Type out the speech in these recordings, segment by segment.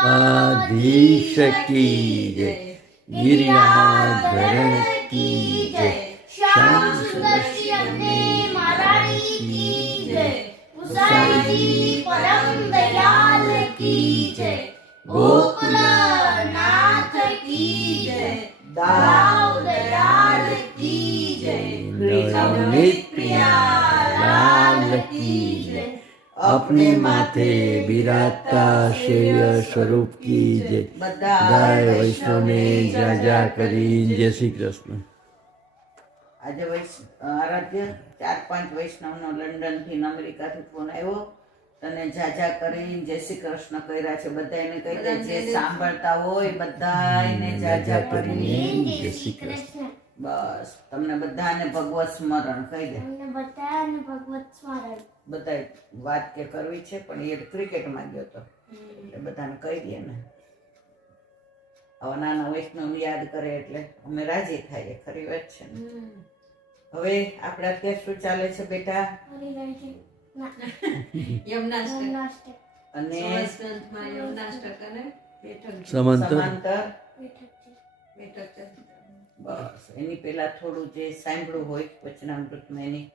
દ્વારકાધીશ કી જય, ગિરિરાજધરણ કી જય, શ્યામ સુદર્શને મહારાણી કી જય, ઉષાજી પરમ દયાલ કી જય, ગોકુલનાથ કી જય, દાવ દયાલ કી જય, નવનીત પ્રિયા લાલ કી જય, अपने माथे बिराजता श्रेय स्वरूप की जय। गाय वैष्णव ने जा जा करी जय श्री कृष्ण। આજે આરાધ્ય 4-5 વૈષ્ણવનો લંડનથી અમેરિકાથી ફોન આવ્યો, તને જાજા કરી જય શ્રી કૃષ્ણ કર્યા છે. બધાને કહી દે જે સાંભળતા હોય બધાને જાજા કરી જય શ્રી કૃષ્ણ। બસ તમને બધાને ભગવત સ્મરણ કહી દે. બધાને ભગવત સ્મરણ. બધા વાત કે કરવી છે પણ એ ક્રિકેટમાં ગયો હતો એટલે બધાને કહી દે ને. આવા નાના વૈષ્ણવ યાદ કરે એટલે અમે રાજી થઈએ. ખરી વાત છે ને. હવે આપણે અત્યારે શું ચાલે છે બેટા? અને સમાંતર બસ એની પેલા થોડું જે સાંભળવું હોય વચનામૃતમાં એની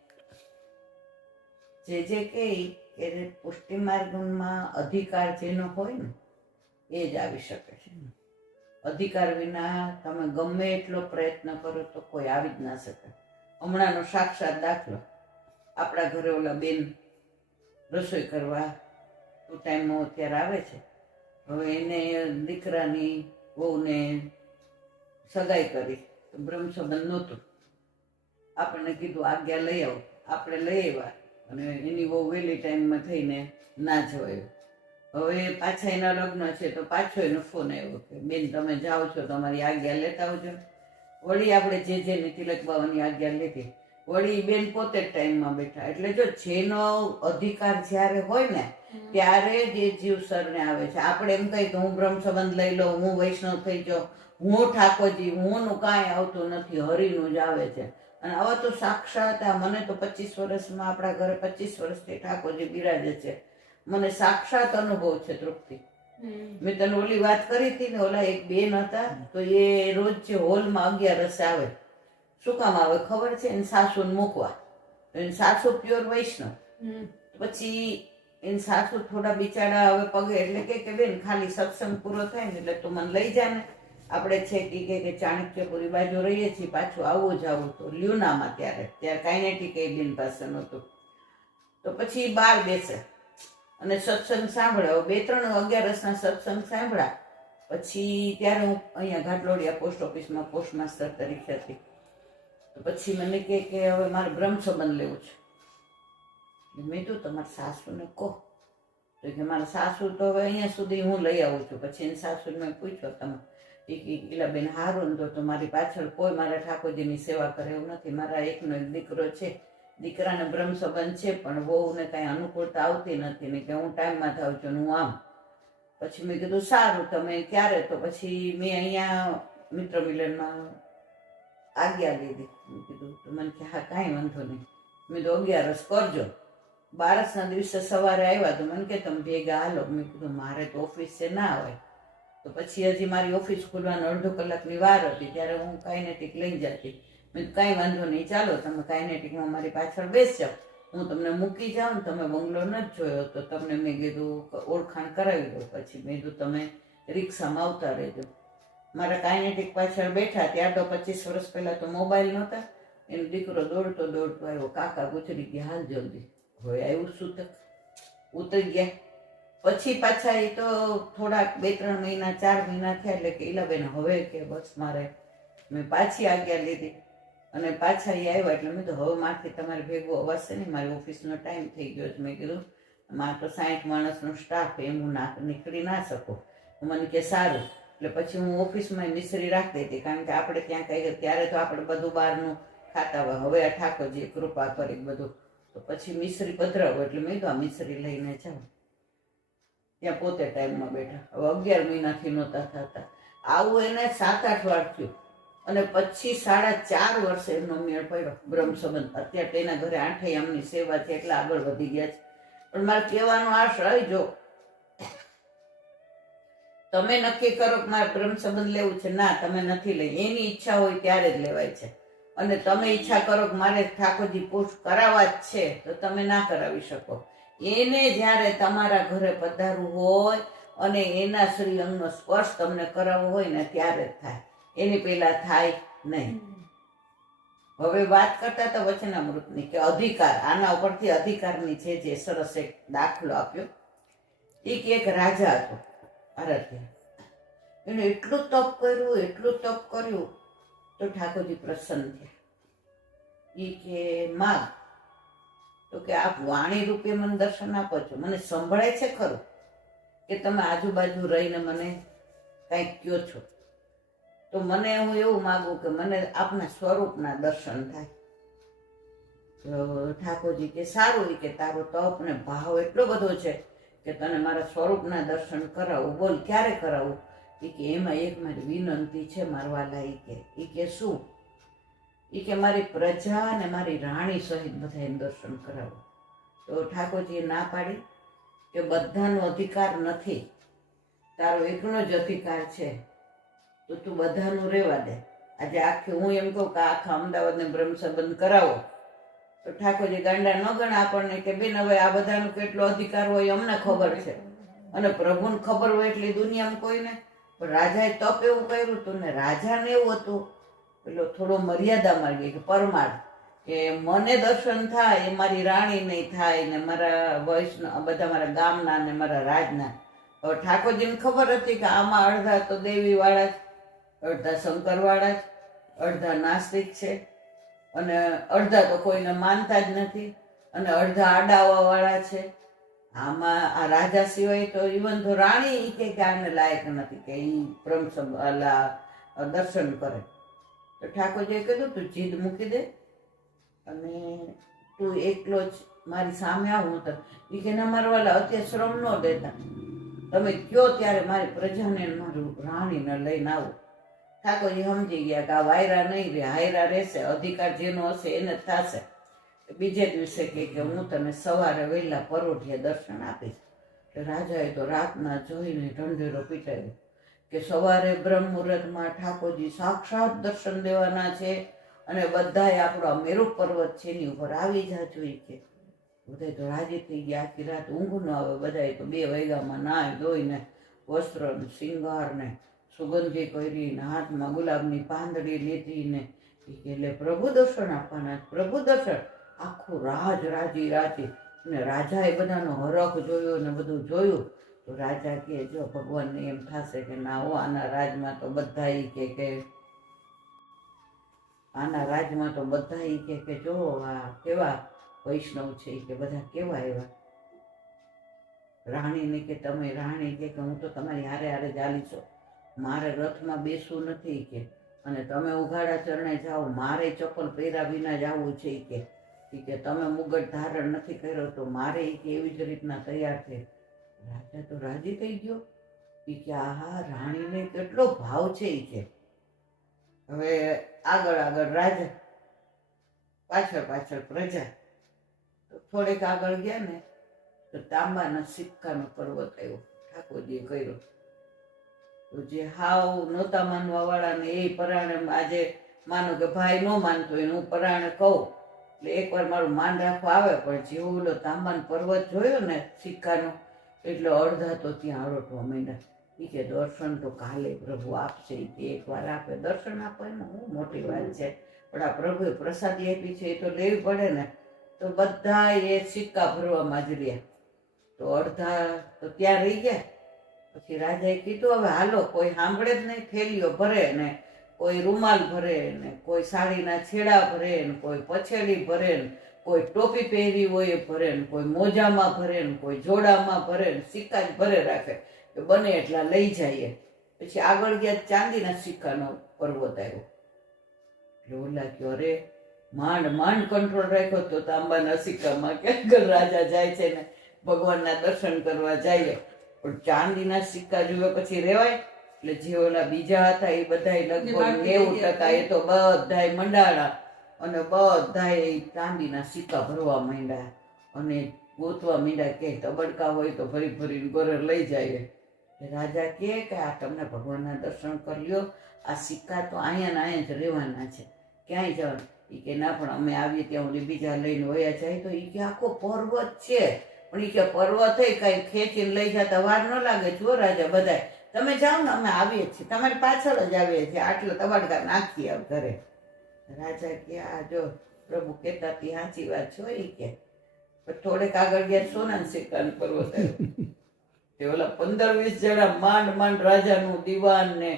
જે કે પુષ્ટિ માર્ગમાં અધિકાર જેનો હોય ને એ જ આવી શકે છે. અધિકાર વિના તમે ગમે એટલો પ્રયત્ન કરો તો કોઈ આવી જ ના શકે. હમણાંનો સાક્ષાત દાખલો, આપણા ઘરે ઓલા બેન રસોઈ કરવા ટાઈમમાં અત્યારે આવે છે. હવે એને દીકરાની વહુને સગાઈ કરી તો બ્રહ્મ સંબંધ નહોતું. આપણને કીધું આજ્ઞા લઈ આવો, આપણે લઈ આવ્યા અને એની બહુ વહેલી ટાઈમમાં થઈને ના જવાયું. હવે પાછા એના લગ્ન છે તો પાછો એનો ફોન આવ્યો કે બેન તમે જાઓ છો તમારી આજ્ઞા લેતા આવજો. વળી આપણે જે તિલક બાવાની આજ્ઞા લીધી, વળી બેન પોતે જ ટાઈમમાં બેઠા. એટલે જો જેનો અધિકાર જ્યારે હોય ને ત્યારે જ એ જીવસરને આવે છે. આપણે એમ કહી કે હું બ્રહ્મ સંબંધ લઈ લઉં, હું વૈષ્ણવ થઈ જાઉં, હું ઠાકોરજી, હુંનું કાંઈ આવતું નથી, હરિનું જ આવે છે. અને આવા તો સાક્ષાત મને તો 25 વર્ષમાં આપણા ઘરે 25 વર્ષથી ઠાકોરજી બિરાજે છે. મને સાક્ષાત અનુભવ છે તૃપ્તિ. મેં તને ઓલી વાત કરી હતી ને, ઓલા એક બેન હતા તો એ રોજ જે હોલમાં 11 આવે. શું કામ આવે ખબર છે? એને સાસુને મૂકવા. એની સાસુ પ્યોર વૈષ્ણવ. પછી એની સાસુ થોડા બિચારા હવે પગે એટલે કે બેન ખાલી સત્સંગ પૂરો થાય ને એટલે તું મને લઈ જા ને. આપણે છે કે ચાણક્યપુરી બાજુ રહીએ છીએ, પાછું આવું જ આવું તો લ્યુનામાં ત્યારે કાઇનેટિક એ બેન પાસે નહોતું. તો પછી બહાર બેસે અને સત્સંગ સાંભળે. 2-3 11 સત્સંગ સાંભળ્યા પછી ત્યારે હું અહીંયા ઘાટલોડિયા પોસ્ટ ઓફિસમાં પોસ્ટમાસ્ટર તરીકે હતી. તો પછી મને કહે કે હવે મારે બ્રહ્મ સંબંધ લેવું છે. મેં તો તમારા સાસુને કહો. તો કે મારા સાસુ તો હવે અહીંયા સુધી હું લઈ આવું છું. પછી એની સાસુને મેં પૂછ્યો તમે ઈલા બેન હારું ને તો મારી પાછળ કોઈ મારા ઠાકોરજીની સેવા કરે એવું નથી. મારા એકનો એક દીકરો છે, દીકરાને બ્રહ્મ સંબંધ છે પણ વહુને કાંઈ અનુકૂળતા આવતી નથી ને કે હું ટાઈમમાં થાઉં છું હું આમ. પછી મેં કીધું સારું તમે ક્યારે? તો પછી મેં અહીંયા મિત્ર મિલનમાં આજ્ઞા લીધી. મેં કીધું તો મને કે હા કાંઈ વાંધો નહીં. મેં તો 11 કરજો. 12ના દિવસે સવારે આવ્યા તો મને કે તમે ભેગા હાલો. મેં કીધું મારે તો ઓફિસે ના હોય. તો પછી હજી મારી ઓફિસ ખુલવાનો અડધો કલાકની વાર હતી ત્યારે હું કાઇનેટિક લઈ જતી. મેં કાંઈ વાંધો નહીં ચાલો તમે કાઇનેટિકમાં મારી પાછળ બેસજો, હું તમને મૂકી જાઉં ને. તમે બંગલો નથી જોયો તો તમને મેં કીધું ઓળખાણ કરાવી દો. પછી મેં કીધું તમે રિક્ષામાં આવતા રહેજો. મારા કાઇનેટિક પાછળ બેઠા ત્યાં તો 25 વર્ષ પહેલાં તો મોબાઈલ નહોતા. એનો દીકરો દોડતો આવ્યો, કાકા ગુજરી ગયા, હાલ જલ્દી. હવે આવ્યું શું તક ઉતરી ગયા. પછી પાછા એ તો થોડાક 2-3 મહિના 4 મહિના થયા એટલે કે ઈલાબેન હવે કે બસ મારે. મેં પાછી આજ્ઞા લીધી અને પાછા એ આવ્યા એટલે મેં તો હવે મારથી તમારે ભેગું અવાશે નહીં, મારી ઓફિસનો ટાઈમ થઈ ગયો છે. મેં કીધું મારે તો 60 માણસનો સ્ટાફ એમ હું નીકળી ના શકું. મને કે સારું. એટલે પછી હું ઓફિસમાં મિશ્રી રાખતી હતી કારણ કે આપણે ત્યાં કઈ ત્યારે તો આપણે બધું બહારનું ખાતા હોય. હવે આ ઠાકોરજી કૃપા કરી બધું તો પછી મિશ્રી પધરાવો એટલે મેં તો આ મિશ્રી લઈને જાઉં. ત્યાં પોતે ટાઈમમાં બેઠા. હવે 11 મહિનાથી નહોતા થતા. આવું એને 7-8 વાર થયું અને પછી 4.5 વર્ષે એમનો મેળ પડ્યો બ્રહ્મ સંબંધ. અત્યારે તેના ઘરે 8 આમની સેવા છે એટલે આગળ વધી ગયા છે. પણ મારે કહેવાનો આ રહી જો તમે નક્કી કરો કે મારે બ્રહ્મ સંબંધ લેવું છે, ના તમે નથી લઈ, એની ઈચ્છા હોય ત્યારે જ લેવાય છે. અને તમે ઈચ્છા કરો કે મારે ઠાકોરજી પૂછ કરાવવા જ છે, તો તમે ના કરાવી શકો. એને જ્યારે તમારા ઘરે પધારવું હોય અને એના શ્રી અંગનો સ્પર્શ તમને કરાવવો હોય ને ત્યારે જ થાય, એની પહેલા થાય નહીં. હવે વાત કરતા હતા વચનામૃતની કે અધિકાર, આના ઉપરથી અધિકારની છે જે સરસ એક દાખલો આપ્યો. એક રાજા હતો આરાધ્ય, એને એટલું તપ કર્યું તો ઠાકોરજી પ્રસન્ન થયા. એ કે માગ, તો કે આપ વાણી રૂપે મને દર્શન આપો છો, મને સંભળાય છે ખરું કે તમે આજુબાજુ રહીને મને કંઈક કહો છો, તો મને હું એવું માગું કે મને આપના સ્વરૂપના દર્શન થાય. તો ઠાકોરજી કે સારું, કે તારો તપ ને ભાવ એટલો બધો છે કે તને મારા સ્વરૂપના દર્શન કરાવું, બોલ ક્યારે કરાવું? કે એમાં એક મારી વિનંતી છે મારવાલા. એ કે શું? એ કે મારી પ્રજા અને મારી રાણી સહિત બધાને દર્શન કરાવો. તો ઠાકોરજીએ ના પાડી કે બધાનો અધિકાર નથી, તારો એકનો જ અધિકાર છે, તો તું બધાનું રહેવા દે. આજે આખી હું એમ કહું કે આખા અમદાવાદને બ્રહ્મ સંબંધ કરાવો, તો ઠાકોરજી ગાંડા ન ગણ આપણને કે બેન હવે આ બધાનો કેટલો અધિકાર હોય અમને ખબર છે, અને પ્રભુને ખબર હોય એટલી દુનિયામાં કોઈને. પણ રાજાએ તપ એવું કર્યું હતું ને, રાજાને એવું હતું પેલો થોડો મર્યાદામાં ગઈ કે પરમાર, કે મને દર્શન થાય એ મારી રાણી નહીં થાય ને મારા વૈષ્ણવ બધા મારા ગામના ને મારા રાજના. હવે ઠાકોરજીને ખબર હતી કે આમાં અડધા તો દેવી વાળા જ, અડધા શંકર વાળા જ, અડધા નાસ્તિક છે, અને અડધા તો કોઈને માનતા જ નથી, અને અડધા આડાવા વાળા છે. આમાં આ રાજા સિવાય તો ઇવન તો રાણી કે આને લાયક નથી કે એ બ્રહ્મ દર્શન કરે. તો ઠાકોરજીએ કીધું તું જીદ મૂકી દે અને તું એકલો જ મારી સામે આવું. તો એ કે ના મારા વાલા અત્યારે શ્રમ ન દેતા, તમે કયો ત્યારે મારી પ્રજાને મારું રાણીને લઈને આવું. ઠાકોરજી સમજી ગયા કે આ વાયરા નહીં રહે, હાયરા રહેશે, અધિકાર જેનો હશે એને જ થશે. બીજે દિવસે કે હું તને સવારે વહેલા પરોઢિયે દર્શન આપીશ. એટલે રાજાએ તો રાતના જોઈને ઢંઢેરો પીટાવ્યો કે સવારે બ્રહ્મ મુહૂર્તમાં ઠાકોરજી સાક્ષાત દર્શન દેવાના છે, અને બધાએ આપણો મેરુ પર્વત છે એની ઉપર આવી જાજો. કે બધા તો રાજી થઈ ગયા, આખી રાત ઊંઘ ન આવે. બધાએ તો 2 વાગ્યામાં નાય ધોઈને વસ્ત્ર શિંગાર ને સુગંધી કરીને હાથમાં ગુલાબની પાંદડી લીધી ને એટલે પ્રભુ દર્શન આપવાના, પ્રભુ દર્શન. આખું રાજ રાજી રાજી, ને રાજાએ બધાનો હરખ જોયો ને બધું જોયું. તો રાજા કે જો ભગવાનને એમ થશે કે ના હો આના રાજમાં તો બધા આના રાજમાં તો બધા કે જો આ કેવા વૈષ્ણવ છે, કે બધા કેવા એવા. રાણીને કે તમે રાણી કે હું તો તમારી હારે હારે ચાલી છો, મારે રથમાં બેસવું નથી કે, અને તમે ઉઘાડા ચરણે જાઓ, મારે ચપ્પલ પહેર્યા વિના જવું છે. કે તમે મુગટ ધારણ નથી કર્યો તો મારે એવી જ રીતના તૈયાર છે. રાજા તો રાજી થઈ ગયો. કે આહા રાણીને કેટલો ભાવ છે. કે હવે આગળ આગળ રાજા, પાછળ પાછળ પ્રજા. તો થોડેક આગળ ગયા ને તો તાંબાના સિક્કાનો પર્વત આવ્યો, ઠાકોરજીએ કર્યો. તો જે હાવ નહોતા માનવા વાળા ને એ પરાણે, આજે માનો કે ભાઈ ન માનતો હોય હું પરાણે કહું એટલે એકવાર મારું માન રાખવા આવે, પણ જેવો ઓલો તાંબાનો પર્વત જોયો ને સિક્કાનો, એટલે અડધા તો ત્યાં અડોટવા માંડ્યા. કે દર્શન તો કાલે પ્રભુ આપશે, કે એકવાર આપે દર્શન આપો એમાં હું મોટી વાત છે, પણ આ પ્રભુએ પ્રસાદી આપી છે એ તો લેવી પડે ને. તો બધા એ સિક્કા ભરવામાં જ રહ્યા. તો અડધા તો ત્યાં રહી ગયા. પછી રાજાએ કીધું હવે હાલો, કોઈ સાંભળે જ નહીં, થેલીઓ ભરે ને કોઈ રૂમાલ ભરે ને કોઈ સાડીના છેડા ભરે ને કોઈ પછેડી ભરે ને કોઈ ટોપી પહેરી હોય એ ભરે ને કોઈ મોજામાં ભરે ને કોઈ જોડામાં ભરે ને સિક્કા જ ભરે રાખે કે બને એટલા લઈ જઈએ. પછી આગળ ગયા ચાંદીના સિક્કાનો પર્વત આવ્યો. એટલે ઓલા કયો અરે માંડ માંડ કંટ્રોલ રાખ્યો તો તાંબાના સિક્કામાં કે રાજા જાય છે ને ભગવાનના દર્શન કરવા જઈએ, પણ ચાંદીના સિક્કા જોવે પછી રેવાય. એટલે જે ઓલા બીજા હતા એ બધા લગભગ 90% એ તો બધા મંડાણા, અને બધા ચાંદીના સિક્કા ભરવા માંડ્યા અને ગોતવા માંડ્યા કે તબડકા હોય તો ભરી ભરીને ઘરે લઈ જાય. રાજા કહે કે આ તમને ભગવાનના દર્શન કરી લ્યો, આ સિક્કા તો અહીંયા ને અહીંયા જ રહેવાના છે, ક્યાંય જવાનું. એ કે ના, પણ અમે આવીએ ત્યાં સુધી બીજા લઈને વયા જાય. તો એ કે આખો પર્વત છે, પણ એ કે પર્વત થઈ કાંઈ ખેંચીને લઈ જતા વાર ન લાગે. જો રાજા બધાય તમે જાઓ ને, અમે આવીએ છીએ, તમારી પાછળ જ આવીએ છીએ, આટલા તબાડકા નાખીએ આવ ઘરે. રાજા કે આ જો પ્રભુ કહેતા હતી સાચી વાત છો. એ કે થોડેક આગળ ગયા સોનાના સિક્કાનો પર્વત આવ્યો. તે ઓલા 15-20 જણા માંડ માંડ રાજાનું દીવાન ને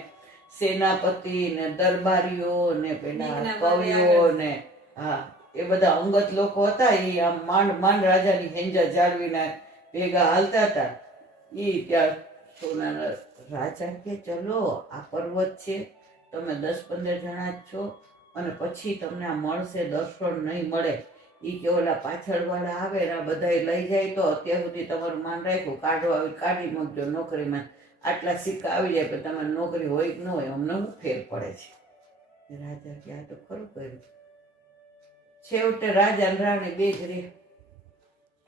સેનાપતિ ને દરબારીઓ ને પેલા કવિઓ ને હા એ બધા અંગત લોકો હતા. એ આમ માંડ માંડ રાજાની હેંજા જાળવીને ભેગા હાલતા હતા. એ ત્યાં સોનાના રાજા કે ચલો આ પર્વત છે, તમે 10-15 જણા જ છો અને પછી તમને આ મળશે, દર્શન નહીં મળે. એ કે ઓલા પાછળવાળા આવે ને આ બધાય લઈ જાય તો અત્યાર સુધી તમારું માન રાખ્યું, કાઢવા આવી કાઢી મૂકજો નોકરીમાં, આટલા સિક્કા આવી જાય પણ તમારી નોકરી હોય કે ન હોય, અમને શું ફેર પડે છે. રાજા કે આ તો ખરું કર્યું. છેવટે રાજા અને રાણી બે જ રહે.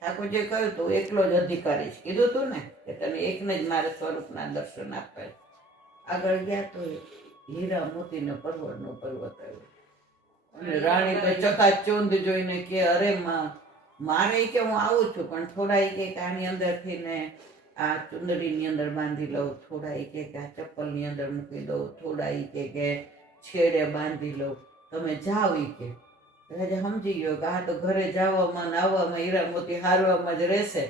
ઠાકોરજીએ કહ્યું તું એકલો જ અધિકારી છે, કીધું તું ને કે તને એકને જ મારા સ્વરૂપના દર્શન આપે. આગળ ગયા તો હીરા મોતીનો પર્વતનો પર્વત આવ્યો. અને રાણી તો ચકાચોંધ જોઈને કે અરે મારે કે હું આવું છું, પણ થોડા કે આની અંદરથી ને આ ચુંદડીની અંદર બાંધી લઉં, થોડા કે આ ચપ્પલની અંદર મૂકી દઉં, થોડા કે છેડે બાંધી લઉં, તમે જાઓ. કે રાજા સમજી ગયો કે આ તો ઘરે જવામાં ને આવવામાં હીરા મોતી હારવામાં જ રહેશે.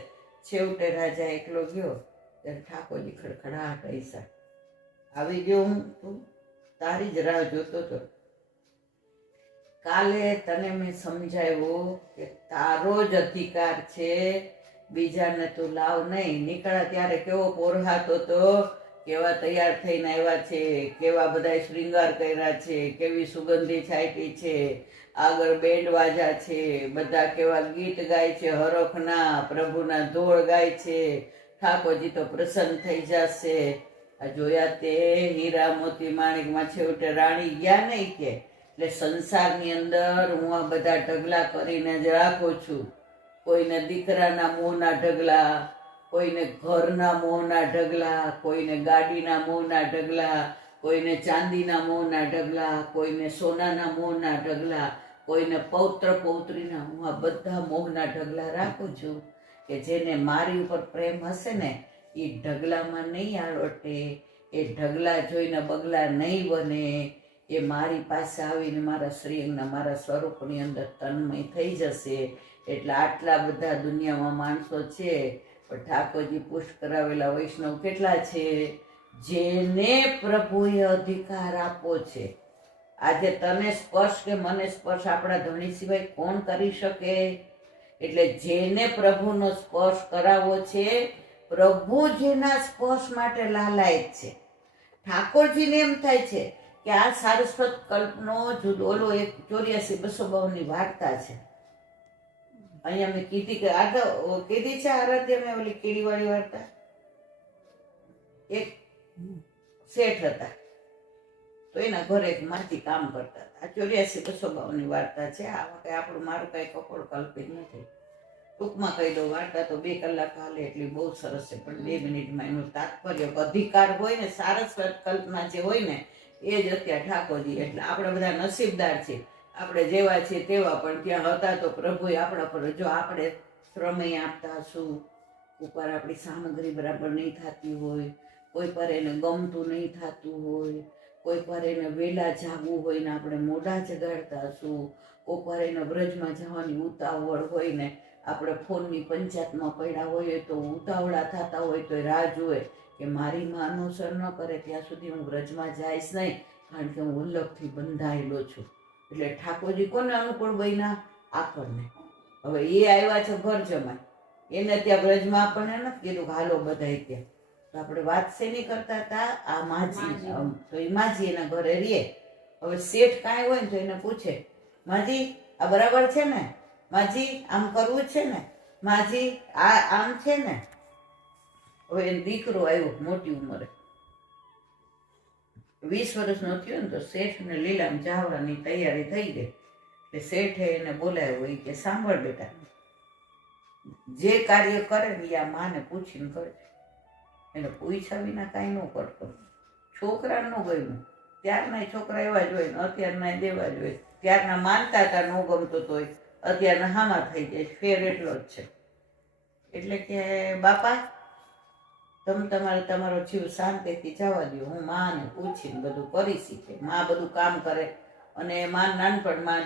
છેવટે રાજા એકલો ગયો ત્યારે ઠાકોરજી ખડખડાટ હૈસા આવી ગયો. હું તું તારી જ રાહ જોતો હતો. કાલે તને મેં સમજાવ્યું કે તારો જ અધિકાર છે, બીજાને તું લાવ નહીં. નીકળ્યા ત્યારે કેવો પોરહાતો હતો, કેવા તૈયાર થઈને આવ્યા છે, કેવા બધા શ્રૃંગાર કર્યા છે, કેવી સુગંધી છાંટી છે, આગળ બેન્ડ વાજા છે, બધા કેવા ગીત ગાય છે, હરખના પ્રભુના ધોળ ગાય છે. ઠાકોરજી તો પ્રસન્ન થઈ જશે. આ જોયા તે હીરા મોતી માણિકમાં છેવટે રાણી ગયા નહીં કે એટલે સંસારની અંદર હું આ બધા ઢગલા કરીને જ રાખું છું. કોઈને દીકરાના મોહના ઢગલા, કોઈને ઘરના મોહના ઢગલા, કોઈને ગાડીના મોહના ઢગલા, કોઈને ચાંદીના મોહના ઢગલા, કોઈને સોનાના મોહના ઢગલા, કોઈને પૌત્ર પૌત્રીના. હું આ બધા મોહના ઢગલા રાખું છું કે જેને મારી ઉપર પ્રેમ હશે ને એ ઢગલામાં નહીં આળોટે, એ ઢગલા જોઈને બગલા નહીં બને, એ મારી પાસે આવીને મારા શ્રીઅંગના મારા સ્વરૂપની અંદર તન્મય થઈ જશે. એટલે આટલા બધા દુનિયામાં માણસો છે, પણ ઠાકોરજી પુષ્ટ કરાવેલા વૈષ્ણવ કેટલા છે? જેને પ્રભુએ અધિકાર આપો છે. આજે તને સ્પર્શ કે મને સ્પર્શ આપણા ધણી સિવાય કોણ કરી શકે? એટલે જેને પ્રભુનો સ્પર્શ કરાવવો છે, પ્રભુ જેના સ્પર્શ માટે લાલાયક છે. ઠાકોરજીને એમ થાય છે કે આ સારસ્વત કલ્પનો જુદો ઓલો એક 84-252 વાર્તા છે. અહીંયા મેં કીધી કે આગળ કીધી છે આરાધ્ય મેં ઓલી કીડીવાળી વાર્તા. એક શેઠ હતા તો એના ઘરે એક માજી કામ કરતા હતા. આ 84-252 વાર્તા છે. આમાં કઈ આપણું મારું કઈ કપોળ કલ્પિત નથી. ટૂંકમાં કહી દઉં, વાર્તા તો 2 કલાક હાલે એટલી બહુ સરસ છે, પણ 2 મિનિટમાં એનું તાત્પર્ય અધિકાર હોય ને, સારસ્વત કલ્પના જે હોય ને એ જ અત્યારે ઠાકોરજી. એટલે આપણે બધા નસીબદાર છીએ, આપણે જેવા છીએ તેવા, પણ ત્યાં હતા તો પ્રભુએ આપણા પર, જો આપણે શ્રમય આપતા હશું, ઉપર આપણી સામગ્રી બરાબર નહીં થતી હોય, કોઈ પર એને ગમતું નહીં થતું હોય, કોઈ પર એને વહેલા જાગવું હોય ને આપણે મોડા જગાડતા હશું, કોઈ પર એને વ્રજમાં જવાની ઉતાવળ હોય ને આપણે ફોનની પંચાયતમાં પડ્યા હોઈએ તો ઉતાવળા થતા હોય તો રાહ જુએ કે મારી માં અનુસર ન કરે ત્યાં સુધી હું વ્રજમાં જઈશ નહીં, કારણ કે હું ઉલ્લભથી બંધાયેલો છું. એટલે ઠાકોરજી કોને અનુકૂળ બન્યા? આપણને. હવે એ આવ્યા છે ઘર જમાય, એને ત્યાં વ્રજમાં આપણને નથી કીધું હાલો બધાય ત્યાં. તો આપણે વાત શેની કરતા હતા? આ માજી. તો એ માજી એના ઘરે રહીએ. હવે શેઠ કાંઈ હોય ને તો એને પૂછે, માજી આ બરાબર છે ને? માજી આમ કરવું છે ને? માજી આ આમ છે ને? હવે એને દીકરો આવ્યો મોટી ઉંમરે, 20 વર્ષનો થયો ને, તો શેઠને લીલામ જાવવાની તૈયારી થઈ ગઈ. એટલે શેઠે એને બોલાવ્યો. એ કે સાંભળ બેટા, જે કાર્ય કરે ને એ આ માને પૂછીને કરે. એને પૂછ્યા વિના કાંઈ ન કરતો. છોકરાને ન ગમ્યું, ત્યારના છોકરા એવા જ હોય ને અત્યારના દેવા જ હોય. ત્યારના માનતા હતા ન ગમતો તોય અત્યારના હામા થઈ જાય, ફેર એટલો જ છે. એટલે કે બાપા તમે તમારો જીવ શાંતિથી જવા દો, હું માને પૂછીને બધું કરી શીખે. માં બધું કામ કરે અને માં નાનપણમાં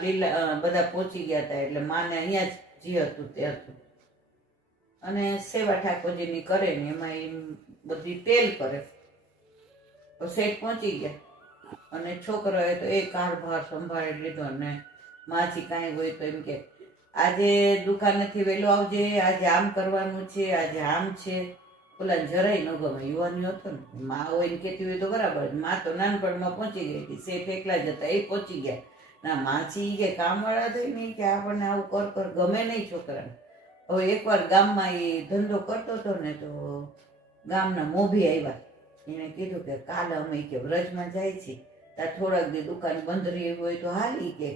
બધા પહોંચી ગયા હતા એટલે માને અહીંયા જ જે હતું તે હતું. અને સેવા ઠાકોરજીની કરે ને એમાં એ બધી તેલ કરે. તો શેઠ પહોંચી ગયા અને છોકરાએ તો એ કારભાર સંભાળી લીધો. અને માજી કાંઈ હોય તો એમ કે આજે દુકાનેથી વહેલો આવજે, આજે આમ કરવાનું છે, આજે આમ છે. ઓલા જરાય ન ગમે, યુવાની હતો ને, માં હોય ને કહેતી હોય તો બરાબર. માં તો નાનપણમાં પહોંચી ગઈ હતી, શેઠ એકલા જ હતા, એ પહોંચી ગયા. ના માછી કે કામવાળા થઈને કે આપણને આવું કર ગમે નહીં છોકરાને. હવે એકવાર ગામમાં એ ધંધો કરતો હતો ને તો ગામના મોભી આવ્યા. એને કીધું કે કાલે અમે કે વ્રજમાં જાય છે, ત્યાં થોડાક દી દુકાન બંધ રહી હોય તો હાલી કે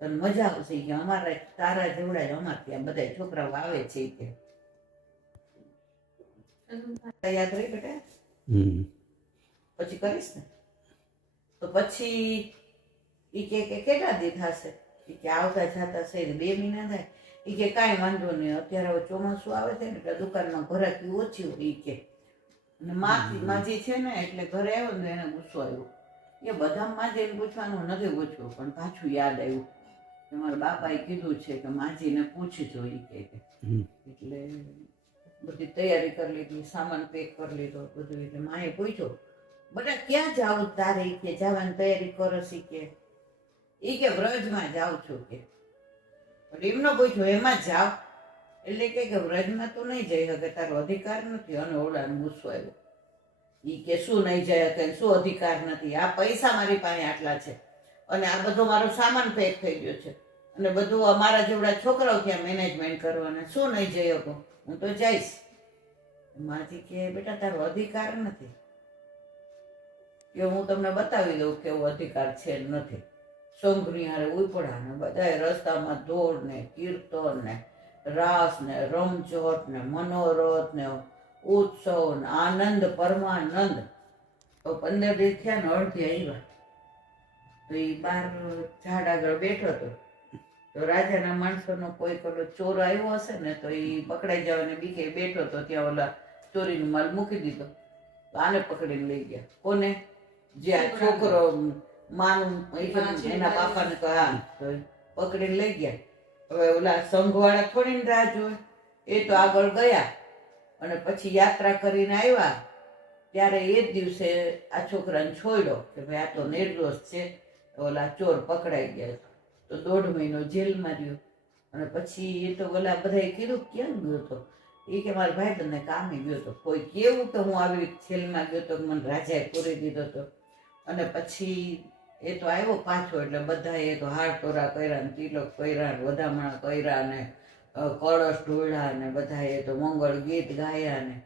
તને મજા આવશે કે અમારા તારા જેવડા જ અમારે ત્યાં બધા છોકરાઓ આવે છે કે. યાદ રહી બેટા? પછી કરીશ ને તો પછી ઈ કે કેટલા દી થશે? ઈ કે આવતા જતા છે 2 મહિના થાય. ઈ કે કાંઈ વાંધો નહીં, અત્યારે હવે ચોમાસું આવે છે ને એટલે દુકાનમાં ઘરાકી ઓછી હોય. ઈ કે અને માજી છે ને એટલે ઘરે આવ્યો ને એને ગુસ્સો આવ્યો. એ બધા માજીને પૂછવાનું નથી પૂછવું, પણ પાછું યાદ આવ્યું કે મારા બાપાએ કીધું છે કે માજીને પૂછજો. ઈ કે એટલે બધી તૈયારી કરી લીધી, સામાન પેક કરી લીધો બધું. એટલે માએ પૂછ્યો બધા ક્યાં જાવ તારે? ઈ કે જવાની તૈયારી કરો શીખે. ઈ કે વ્રજમાં જાઉં છું કે. એમનો પૂછ્યો એમાં જાવ એટલે કે વ્રજમાં તો નહીં જઈ શકે, તારો અધિકાર નથી. અને ઓલાનો ગુસ્સો આવ્યો. ઈ કે શું નહીં જઈ શકે, શું અધિકાર નથી? આ પૈસા મારી પાસે આટલા છે અને આ બધો મારો સામાન પેક થઈ ગયો છે અને બધું અમારા જેવડા છોકરાઓ ત્યાં મેનેજમેન્ટ કરવાના, શું નહીં જઈ શકો? હું તો જઈશ. માજી કે બેટા તારો અધિકાર નથી. કે હું તમને બતાવી દઉં કેવો અધિકાર છે નથી. સંઘની હારે ઉપડા ને બધાય રસ્તામાં દોડ ને કીર્તન ને રાસ ને રમઝટ ને મનોરથ ને ઉત્સવ ને આનંદ પરમાનંદ. તો 15 દિવસ થયા ને અડધી આવ્યા તો એ બાર ઝાડ આગળ બેઠો હતો. તો રાજાના માણસોનો કોઈ પેલો ચોર આવ્યો હશે ને તો એ પકડાઈ જવાને બીકે બેઠો હતો. ત્યાં ઓલા ચોરીનો માલ મૂકી દીધો તો આને પકડીને લઈ ગયા. કોને? જે આ છોકરો માનું એના બાપાને કહ્યા તો પકડીને લઈ ગયા. હવે ઓલા સંઘવાળા થોડીને રાહ જોવે, એ તો આગળ ગયા અને પછી યાત્રા કરીને આવ્યા. ત્યારે એ જ દિવસે આ છોકરાને છોડ્યો કે ભાઈ આ તો નિર્દોષ છે. ઓલા ચોર પકડાઈ ગયા તો 1.5 મહિનો જેલમાં રહ્યો. અને પછી એ તો ઓલા બધાએ કીધું ક્યાં ગયો હતો? એ કે મારા ભાઈ તને કામે ગયો હતો. કોઈ કેવું તો હું આવી જેલમાં ગયો તો મને રાજાએ પૂરી દીધો હતો. અને પછી એ તો આવ્યો પાછો એટલે બધાએ તો હાર તોરા કર્યા ને તિલક કર્યા ને વધામણા કર્યા ને કળશ ઢોળ્યા ને બધાએ તો મંગળ ગીત ગાયા ને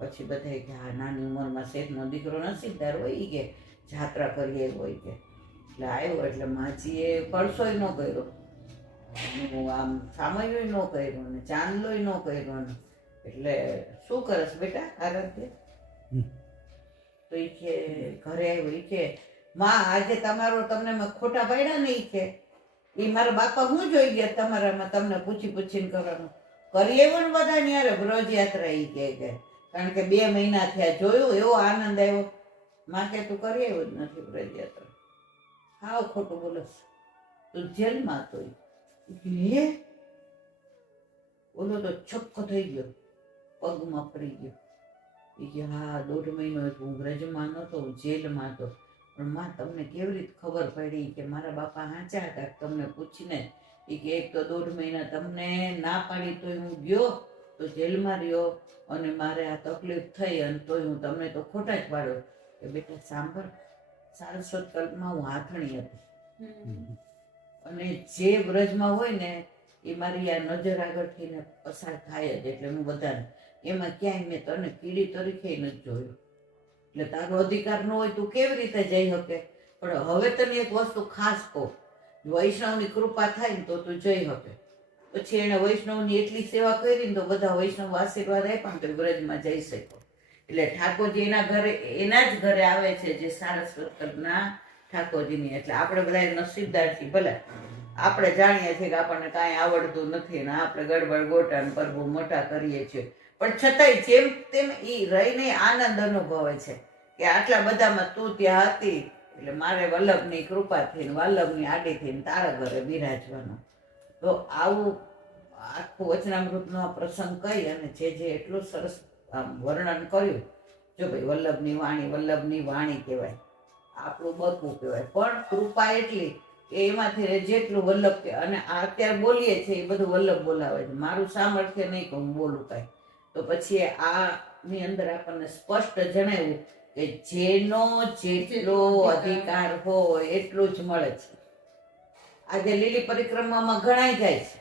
પછી બધાએ કે આ નાની ઉંમરમાં શેઠનો દીકરો નસીબદાર હોય કે જાત્રા કરીએ હોય કે. એટલે આવ્યો એટલે માજીએ કળશોય ન કર્યો, આમ સામયોય ન કર્યો ને ચાંદલોય ન કર્યો ને. એટલે શું કરસ બેટા આરાધ્ય? તો એ કે ઘરે આવ્યો. એ કે માં આજે તમારો તમને મેં ખોટા પાડ્યા ને. એ કે એ મારા બાપા હું જોઈ ગયા તમારામાં તમને પૂછી પૂછીને કરવાનું. કરી આવ્યો ને બધા ને યાર વ્રજ યાત્રા. એ કે કારણ કે 2 મહિના થયા જોયું, એવો આનંદ આવ્યો. માં કે તું કરી આવ્યો જ નથી વ્રજ યાત્રા, હાવ ખોટું બોલસ, તું જેલમાં હતો. હે ઓલો તો છક્કો થઈ ગયો, પગમાં પડી ગયો. એ કે હા 1.5 મહિનો હું વ્રજમાં નહોતો, હું જેલમાં હતો. પણ માં તમને કેવી રીતે ખબર પડી કે મારા બાપા હાચા હતા? તમને પૂછીને. એ કે એક તો 1.5 મહિના તમને ના પાડી તોય હું ગયો તો જેલમાં રહ્યો અને મારે આ તકલીફ થઈ અને તોય હું તમને તો ખોટા જ પાડ્યો. કે બેટા સાંભળ, સારસ્વત કલ્પમાં હું હાથણી હતી અને જે વ્રજમાં હોય ને એ મારી આ નજર આગળથી ને પસાર થાય જ. એટલે હું બધાને એમાં ક્યાંય મેં તને કીડી તરીકે નથી જોયું. એટલે તારો અધિકાર ન હોય તું કેવી રીતે જઈ શકે? પણ હવે તને એક વસ્તુ ખાસ કહું, વૈષ્ણવની કૃપા થાય ને તો તું જઈ શકે. પછી એને વૈષ્ણવની એટલી સેવા કરી ને તો બધા વૈષ્ણવ આશીર્વાદ આપ્યા તો વ્રજમાં જઈ શકો. એટલે ઠાકોરજી એના જ ઘરે આવે છે જે સારસ્વત કલ્પના ઠાકોરજીની. એટલે આપણે બધા નસીબદાર છીએ. ભલે આપણે જાણીએ છીએ કે આપણને કાંઈ આવડતું નથી ને આપણે ગડબડ ગોટા ને પ્રભુ મોટા કરીએ છીએ, પણ છતાંય જેમ તેમ એ રહીને આનંદ અનુભવે છે કે આટલા બધામાં તું ત્યાં હતી, એટલે મારે વલ્લભની કૃપાથી વલ્લભની આડીથી તારા ઘરે બિરાજવાનો. તો આવું આખું વચનામૃતનો આ પ્રસંગ કહી અને જે એટલું સરસ વર્ણન કર્યું. જો ભાઈ વલ્લભની વાણી કહેવાય, આપણું બકવું કહેવાય, પણ કૃપા એટલી કે એમાંથી જેટલું વલ્લભ કે અને અત્યારે બોલીએ છીએ એ બધું વલ્લભ બોલાવે છે. મારું સામર્થ્ય નહીં કે હું બોલું કાંઈ. તો પછી આની અંદર આપણને સ્પષ્ટ જણાવ્યું કે જેનો જેટલો અધિકાર હોય એટલું જ મળે છે. આજે લીલી પરિક્રમામાં ઘણાય જાય છે,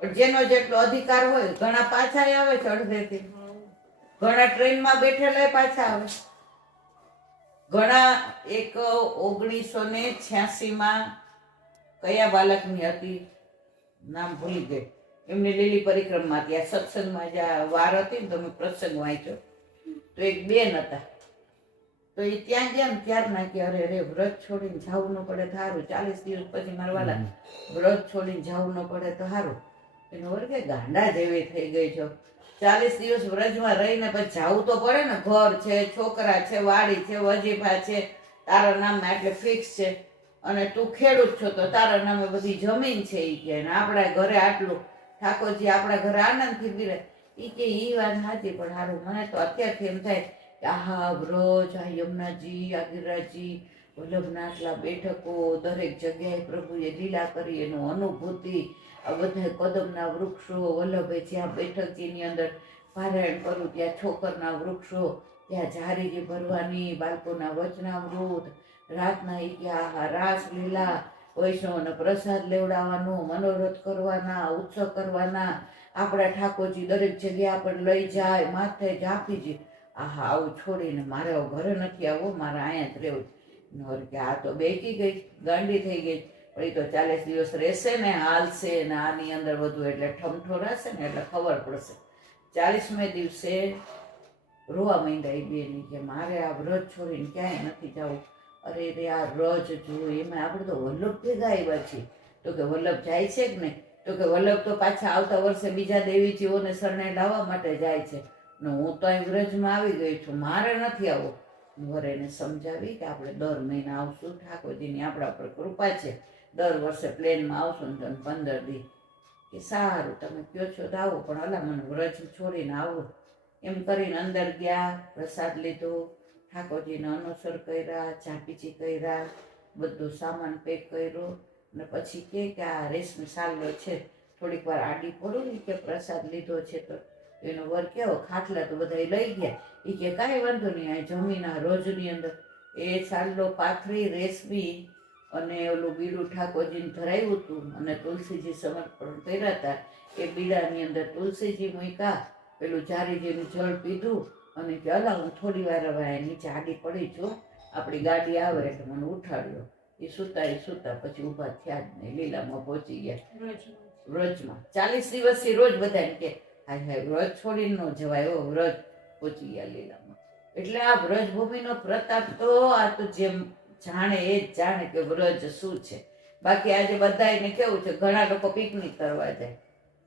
પણ જેનો જેટલો અધિકાર હોય ઘણા પાછા આવે છે અડધેથી, ઘણા ટ્રેનમાં બેઠેલા પાછા આવે. ઘણા એક 1986માં કયા બાલકની હતી નામ ભૂલી ગઈ, એમની લીલી પરિક્રમા ત્યાં સત્સંગમાં જ્યાં વાર હતી ને, તમે પ્રસંગ વાંચ્યો તો એક બેન હતા. તો એ ત્યાં ગયા ને ત્યાર ના કે અરે રે વ્રત છોડીને જવું ન પડે તો સારું, 40 દિવસ પછી મારા વાલા વ્રત છોડીને જવું ન પડે તો સારું. એનો વર્ગે ગાંડા જેવી થઈ ગઈ છો, 40 દિવસ વ્રજમાં રહીને પછી જવું તો પડે ને, ઘર છે, છોકરા છે, વાડી છે, વજીફા છે, તારા નામમાં એટલે ફિક્સ છે, અને તું ખેડૂત છો તો તારા નામે બધી જમીન છે એ કે, આપણા ઘરે આટલું ઠાકોરજી આપણા ઘરે આનંદથી બિરે એ કે એ વાત સાચી. પણ સારું મને તો અત્યારથી એમ થાય કે આહા વ્રજ, આ યમુનાજી, આ ગિરિરાજજી, વલ્લભના આટલા બેઠકો, દરેક જગ્યાએ પ્રભુએ લીલા કરી એનું અનુભૂતિ, આ બધા કદમના વૃક્ષો, વલ્લભે જ્યાં બેઠકજીની અંદર પારાયણ કરું ત્યાં છોકરના વૃક્ષો, ત્યાં ઝારીજી ભરવાની, બાળકોના વચનામૃત, રાતના એ કે આહા રાસ લીલા, વૈષ્ણવને પ્રસાદ લેવડાવવાનો, મનોરથ કરવાના, ઉત્સવ કરવાના, આપણા ઠાકોરજી દરેક જગ્યા પર લઈ જાય, માથે જાપીજી. આહા આવું છોડીને મારે ઘરે નથી આવવું, મારે અહીંયા જ રહેવું. કે આ તો બેકી ગઈ, ગાંડી થઈ ગઈ. પણ એ તો 40 દિવસ રહેશે ને, હાલશે ને આની અંદર બધું એટલે ઠમઠોરાશે ને એટલે ખબર પડશે. 40મે દિવસે રોવા માંડ્યા એ બેની કે મારે આ વ્રત છોડીને ક્યાંય નથી જવું. અરે રે આ રજ જુઓ, એમાં આપણે તો વલ્લભ ભેગા આવ્યા છીએ. તો કે વલ્લભ જાય છે કે નહીં? તો કે વલ્લભ તો પાછા આવતા વર્ષે બીજા દેવીજીઓને શરણે લાવવા માટે જાય છે ને હું તો અહીં વ્રજમાં આવી ગઈ છું, મારે નથી આવવું. વરે એને સમજાવી કે આપણે દર મહિને આવશું, ઠાકોરજીની આપણા પર કૃપા છે, દર વર્ષે પ્લેનમાં આવશું ને તમે 15 દી. કે સારું તમે કહો છો તો આવો, પણ અલા મને વ્રજ છોડીને આવું. એમ કરીને અંદર ગયા, પ્રસાદ લીધો, ઠાકોરજીને અનુસર કર્યા, ચાપીચી કર્યા, બધો સામાન પેક કર્યો ને પછી કે આ રેશમી સાલ્લો છે થોડીક વાર આડી પડો ને કે પ્રસાદ લીધો છે તો એનો વર કેવો ખાટલા તો બધા લઈ ગયા. એ કે કાંઈ વાંધો નહીં, આ જમીના રોજની અંદર એ સાલ્લો પાથરી રેશમી અને ઓલું બીડું ઠાકોરજીને ધરાવ્યું હતું અને તુલસીજી સમર્પણ કર્યા હતા. એ બીડાની અંદર તુલસીજી મૂક્યા, પેલું ચારીજીનું જળ પીધું અને કે અલા હું થોડી વાર હવે નીચે આડી પડી છું, આપણી ગાડી આવે એટલે મને ઉઠાડ્યો. એ સૂતા પછી ઊભા થયા જ નહીં, લીલામાં પહોંચી ગયા વ્રજમાં. 40 દિવસથી રોજ બધાને કે હાય હાય વ્રજ છોડીને ન જવાય, એવો વ્રજ પહોંચી ગયા લીલામાં. એટલે આ વ્રજભૂમિનો પ્રતાપ તો આ તો જેમ જાણે એ જ જાણે કે વ્રજ શું છે. બાકી આજે બધાને કેવું છે, ઘણા લોકો પિકનિક કરવા જાય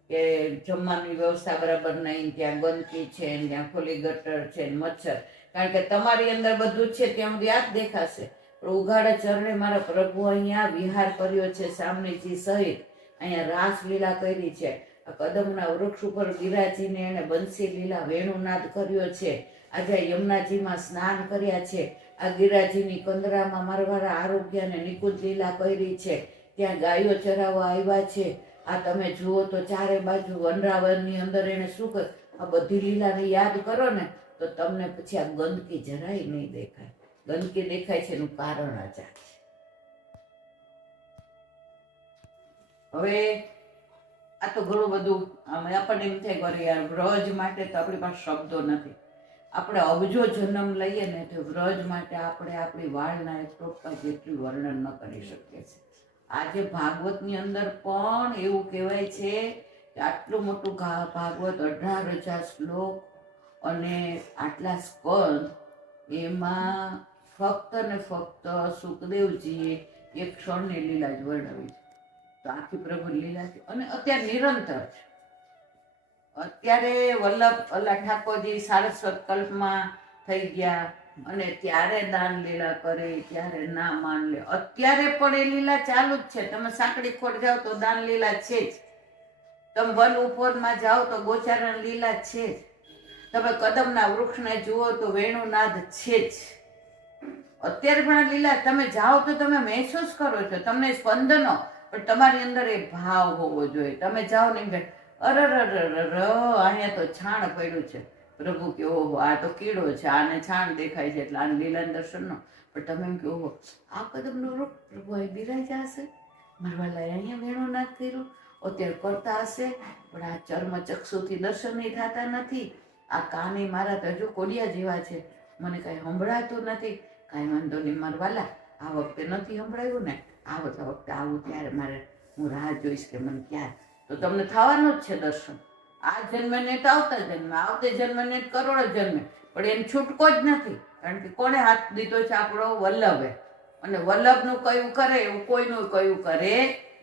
કે જમવાની વ્યવસ્થા બરાબર નહીં, ત્યાં ગંદકી છે, ત્યાં ખુલ્લી ગટર છે, મચ્છર. કારણ કે તમારી અંદર બધું છે ત્યાં સુધી આ જ દેખાશે. પણ ઉઘાડા ચરણે મારા પ્રભુ અહીંયા વિહાર કર્યો છે, સામનેજી સહિત અહીંયા રાસલીલા કરી છે. આ કદમના વૃક્ષ ઉપર બિરાજીને એને બંસી લીલા વેણુનાદ કર્યો છે. આજે યમુનાજીમાં સ્નાન કર્યા છે. આ ગિરાજીની કંદરામાં મારવારા આરોગ્ય અને નિકુંજ લીલા કરી છે. ત્યાં ગાયો ચરાવવા આવ્યા છે. આ તમે જુઓ તો ચારે બાજુ વનરાવનની અંદર એને શું કર, આ બધી લીલાને યાદ કરો ને તો તમને પછી આ ગંદકી જરાય નહીં દેખાય. ગંદકી દેખાય છે એનું કારણ જ આ છે. હવે આ તો ઘણું બધું આપણને એમ થાય કે યાર વ્રજ માટે તો આપણી પાસે શબ્દો નથી. આપણે અબજો જન્મ લઈએ ને તો વ્રજ માટે આપણે આપણી વાળના એક ટોપકા જેટલું વર્ણન ન કરી શકીએ છીએ. આજે ભાગવતની અંદર પણ એવું કહેવાય છે કે આટલું મોટું ભાગવત 18,000 શ્લોક અને આટલા સ્કંદ એમાં ફક્ત ને ફક્ત સુખદેવજીએ એક ક્ષણની લીલા જ વર્ણવી છે. તો આખી પ્રભુ લીલા છે અને અત્યારે નિરંતર છે. અત્યારે વલ્લભ ઠાકોરજી સારસ્વત કલ્પમાં થઈ ગયા અને ત્યારે દાન લીલા કરે, ત્યારે ના માન લે. અત્યારે પણ એ લીલા ચાલુ જ છે. તમે સાંકડી ખોટ જાઓ તો દાન લીલા છે જ. તમે વન ઉપવનમાં જાઓ તો ગોચારણ લીલા છે જ. તમે કદમના વૃક્ષને જુઓ તો વેણુનાદ છે જ. અત્યારે પણ આ લીલા તમે જાઓ તો તમે મહેસૂસ કરો છો, તમને સ્પંદનો, પણ તમારી અંદર એ ભાવ હોવો જોઈએ. તમે જાઓ ને એમ અહીંયા તો છાણ પડ્યું છે, પ્રભુ કે ઓહો આ તો કીડો છે, આને છાણ દેખાય છે એટલે આને લીલા દર્શનનો. પણ તમે એમ કે ઓહો આ કદમનું વૃક્ષ પ્રભુ અહીં બિરાજા હશે, મારવાલાએ અહીંયા વેણુનાદ કર્યું, અત્યારે કરતા હશે, પણ આ ચર્મ ચક્ષુથી દર્શન નહીં થતા નથી. આ કાને મારા તો હજુ કોડિયા જેવા છે, મને કાંઈ સંભળાતું નથી. કાંઈ વાંધો નહીં મારવાલા, આ વખતે નથી સંભળાયું ને, આ વખતે આવું ત્યારે મારે હું રાહ જોઈશ કે મને ક્યાં. તો તમને થવાનું જ છે દર્શન. આ જન્મે ને તો આવતા જન્મે, આવતે જન્મે ને કરોડ જન્મે, પણ એને છૂટકો જ નથી. કારણ કે કોણે હાથ દીધો છે? આપણો વલ્લભે. અને વલ્લભનું કયું કરે એવું કોઈનું કયું કરે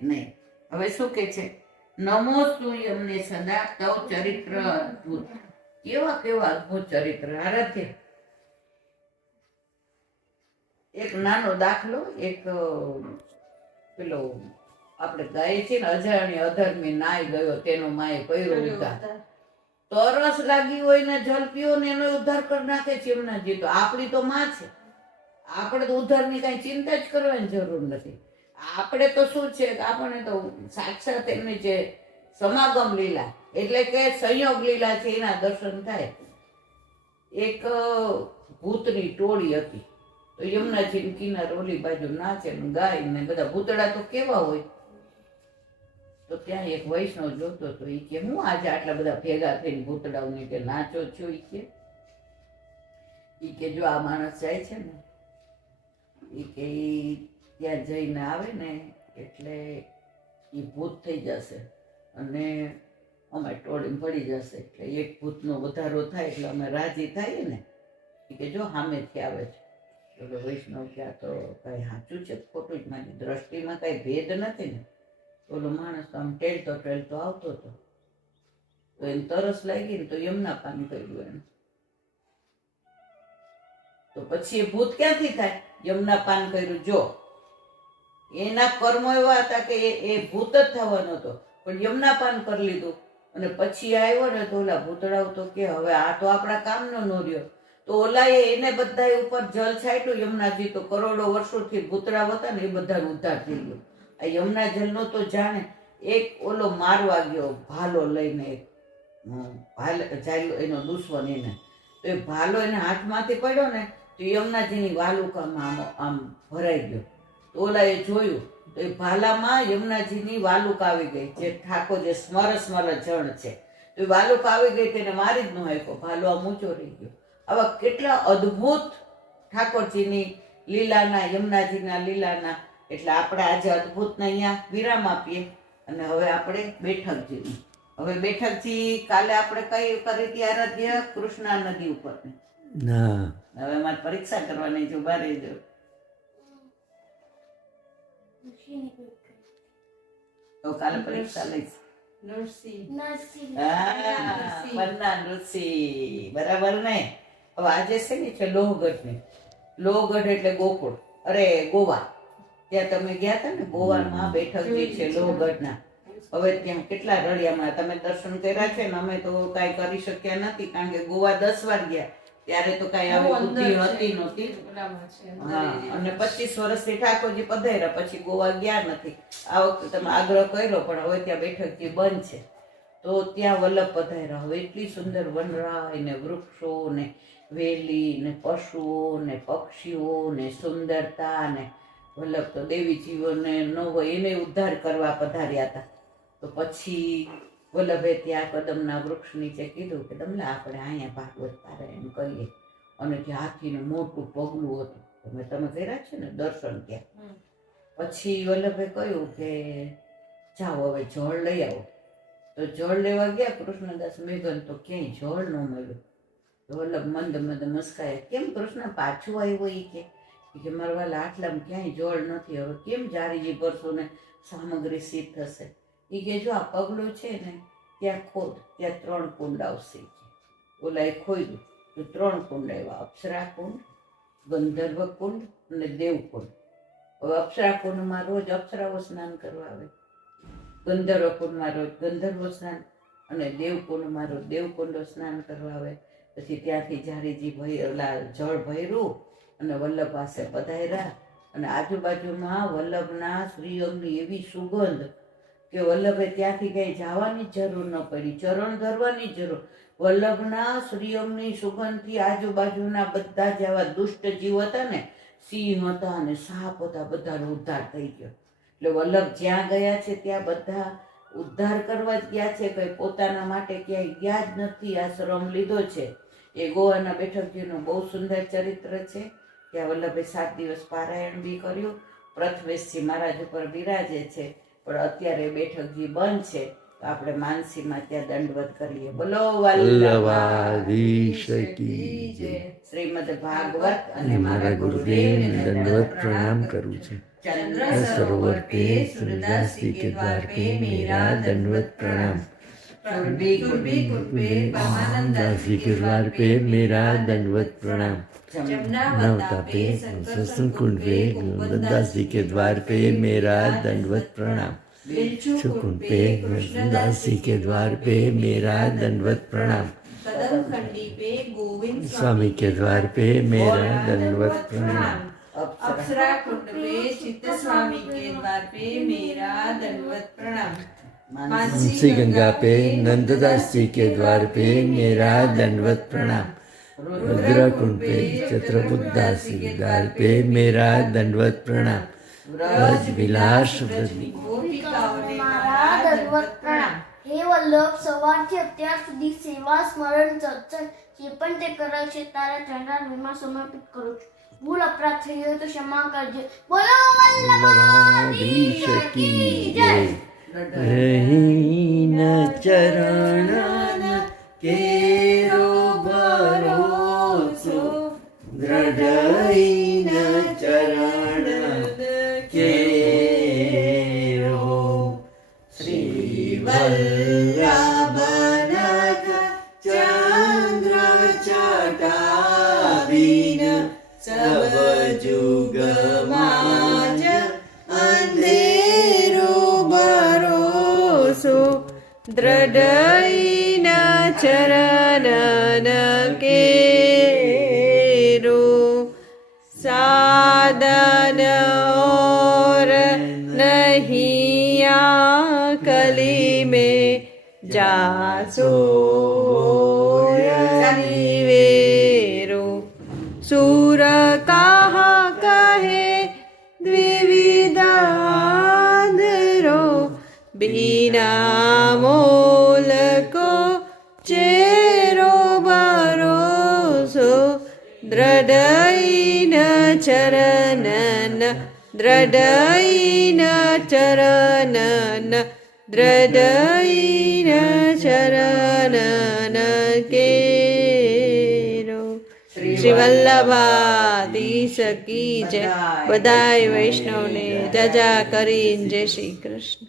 નહીં. હવે શું કે છે? નમો તુયમને સદા તવ ચરિત્ર અદ્ભુત. કેવા કેવા અદ્ભુત ચરિત્ર આરાધ્ય. એક નાનો દાખલો, એક પેલો આપણે ગાય છે ને, અજાણી અધર્મી નાઈ ગયો, તેનો માએ કર્યો ઉદ્ધાર. તરસ લાગી હોય ને જલ પીઓ ને એનો ઉદ્ધાર કરી નાખે છે યમુનાજી. તો આપણી તો માં છે, આપણે તો ઉદ્ધારની કઈ ચિંતા જ કરવાની જરૂર નથી. આપણે તો શું છે કે આપણને તો સાક્ષાત એમની જે સમાગમ લીલા એટલે કે સંયોગ લીલા છે એના દર્શન થાય. એક ભૂતની ટોળી હતી, તો યમુનાજી કિનારે ઓલી બાજુ નાચે ને ગાય ને બધા ભૂતડા તો કેવા હોય. તો ત્યાં એક વૈષ્ણવ જોતો તો એ કે હું આજે આટલા બધા ભેગા થઈને ભૂતડાઓની કે નાચો છો? ઈ કે જો આ માણસ જાય છે ને, એ કે ત્યાં જઈને આવે ને એટલે એ ભૂત થઈ જશે અને અમે ટોળીને પડી જશે. એટલે એક ભૂતનો વધારો થાય એટલે અમે રાજી થઈએ ને. એ કે જો સામેથી આવે છે. એટલે વૈષ્ણવ કે આ તો કઈ સાચું છે ખોટું જ? મારી દ્રષ્ટિમાં કઈ ભેદ નથી ને. ઓલો માણસ તો આમ ટેલતો આવતો હતો. તો એને તરસ લાગી ને તો યમુના પાન કર્યું એને. તો પછી એ ભૂત ક્યાંથી થાય? યમુના પાન કર્યું. જો એના કર્મો એવા હતા કે એ ભૂત જ થવાનો હતો, પણ યમુના પાન કરી લીધું. અને પછી આવ્યો ને તો ઓલા ભૂતડાઓ તો કે હવે આ તો આપણા કામનો નો રહ્યો. તો ઓલાએ એને બધા ઉપર જલ છાંટ્યું. યમુનાજી તો કરોડો વર્ષોથી ભૂતડા હતા ને એ બધાનો ઉદ્ધાર થઈ ગયો. આ યમુના જલનો તો જાણે એક ઓલો મારવા ગયો ભાલો લઈને, એનો દુશ્મન એને. તો એ ભાલો એના હાથમાંથી પડ્યો ને તો યમુનાજીની વાલુકામાં આમ ભરાઈ ગયો. તો ઓલાએ જોયું તો એ ભાલામાં યમુનાજીની વાલુક આવી ગઈ, જે ઠાકોર જે સ્મર જણ છે. તો એ વાલુક આવી ગઈ, તેને મારી જ ન શક્યો. ભાલો આમ ઊંચો રહી ગયો. આવા કેટલા અદ્ભુત ઠાકોરજીની લીલાના, યમુનાજીના લીલાના. એટલે આપણે આજે અદ્ભુતને અહીંયા વિરામ આપીએ અને હવે આપણે બેઠકજીની. હવે બેઠકજી કાલે આપણે કઈ કરી હતી આરાધ્ય? કૃષ્ણા નદી ઉપર. ના હવે મારે પરીક્ષા કરવાની છે, ઉભા રહેજો. તો કાલે પરીક્ષા લઈશ. નૃસિંહ બરાબર ને. હવે આજે છે ને છે લોહગઢ ની. લોહગઢ એટલે ગોકુળ, અરે ગોવા. ત્યાં તમે ગયા હતા ને, ગોવામાં બેઠકજી છે લોહગઢના. હવે ત્યાં કેટલા રળિયામાં તમે દર્શન કર્યા છે ને. અમે તો કાંઈ કરી શક્યા નથી, કારણ કે ગોવા 10 વાર ગયા. ત્યારે તો કાંઈ આવી બુદ્ધિ હતી નહોતી. હા, અને 25 વર્ષથી ઠાકોરજી પધાર્યા પછી ગોવા ગયા નથી. આ વખતે તમે આગ્રહ કર્યો, પણ હવે ત્યાં બેઠકજી બંધ છે. તો ત્યાં વલ્લભ પધાર્યા. હવે એટલી સુંદર વનરાય ને વૃક્ષો ને વેલી ને પશુઓ ને પક્ષીઓ ને સુંદરતા ને. વલ્લભ તો દેવી જીવોને ન હોય એને ઉદ્ધાર કરવા પધાર્યા હતા. તો પછી વલ્લભે ત્યાં કદમના વૃક્ષ નીચે કીધું કે દમલા આપણે અહીંયા ભાગવત પારાયણ કરીએ. અને ત્યાં હાથીનું મોટું પગલું હતું. તમે કર્યા છે ને દર્શન ત્યાં. પછી વલ્લભે કહ્યું કે જાઓ હવે જળ લઈ આવો. તો જળ લેવા ગયા કૃષ્ણદાસ મેઘન, તો ક્યાંય જળ ન મળ્યું. વલ્લભ મંદ મંદ મુસ્કાયા. કેમ કૃષ્ણ પાછું આવ્યો? કે મારા વાલા આટલામાં ક્યાંય જોડ નથી, હવે કેમ જારીજી ભરશું ને સામગ્રી સિદ્ધ થશે? એ કે જો આ પગલું છે ને ત્યાં ખોદ, ત્યાં 3 કુંડ આવશે. ઓલા એ ખોદ્યું તો 3 કુંડ આવ્યા, અપ્સરા કુંડ, ગંધર્વ કુંડ અને દેવકુંડ. હવે અપ્સરા કુંડમાં રોજ અપ્સરાઓ સ્નાન કરવા આવે, ગંધર્વ કુંડમાં રોજ ગંધર્વો સ્નાન અને દેવકુંડમાં રોજ દેવકુંડો સ્નાન કરવા આવે. પછી ત્યાંથી જારીજી જળ ભર્યું અને વલ્લભ પાસે પધાર્યા. અને આજુબાજુમાં વલ્લભના શ્રીઅંગની એવી સુગંધ કે વલ્લભે ત્યાંથી કઈ જવાની જરૂર ન પડી, ચરણ ધરવાની જરૂર. વલ્લભના શ્રીઅંગની સુગંધથી આજુબાજુના બધા જેવા દુષ્ટ જીવ હતા ને, સિંહ હતા અને સાપ હતા, બધાનો ઉદ્ધાર થઈ ગયો. એટલે વલ્લભ જ્યાં ગયા છે ત્યાં બધા ઉદ્ધાર કરવા જ ગયા છે, કઈ પોતાના માટે ક્યાંય ગયા જ નથી. આશ્રમ લીધો છે. એ ગોવાના બેઠકજીનું બહુ સુંદર ચરિત્ર છે. ત્યાં વલ્લભે 7 દિવસ પારાયણ બી કર્યું. પ્રથમેશજી મહારાજ ઉપર બિરાજે છે, પણ અત્યારે બેઠકજી બંધ છે. તો આપણે માનસીમાં ત્યાં દંડવત કરીએ. બોલો વલ્લભાધીશ કી જય. શ્રીમદ ભાગવત અને મારા ગુરુદેવને દંડવત પ્રણામ કરું છું. ચંદ્ર सरोवर पे सूरदास जी के द्वार पे मेरा दंडवत प्रणाम. दास जी के द्वार पे मेरा दंडवत प्रणाम. नवता पे सत्संग कुंड पे दास जी के द्वार पे मेरा दंडवत प्रणाम. कुंड पे दास जी के द्वार पे मेरा दंडवत प्रणाम. स्वामी के द्वार पे मेरा दंडवत प्रणाम. अप्सरा कुंड पे चित्त स्वामी के द्वार पे मेरा दंडवत प्रणाम. मानसी गंगा पे नंददास जी के द्वार पे मेरा दंडवत प्रणाम. रुद्र कुंड पे चित्रबुद्धास जी के द्वार पे मेरा दंडवत प्रणाम. ब्रज विलास ગોપિકાઓને મારા દંડવત પ્રણામ. હે વલ્લભ, સવારથી અત્યાર સુધી સેવા, સ્મરણ, સત્સંગ જે પણ તે કર્યો છે તારા ચરણારવિંદમાં સમર્પિત કરું છું. ભૂલ અપરાધ થઈ હોય તો ક્ષમા કરજે. બોલો वल्लभाधीश की जय. रहीन चरण केरो भरोसो, दृढ़ईन चरण केरो. श्री वल्लभनख चंद्र चटावीन सब जुग माज अंधेरो भरोसो, દ્રઢઈન ચરણ કેરો. સાધન और नहीं कली में जासो वेरो. सूर कहा कहे द्विविधाधरो, बिना मोल को चेरो भरोसो. દ્રઢઈન ચરણન, દ્રઢઈન ચરણન, દ્રઢઈન ચરણન કેરો. શ્રી વલ્લભાધીશ કી જય. બધાય વૈષ્ણવને જજા કરીને જય શ્રી કૃષ્ણ.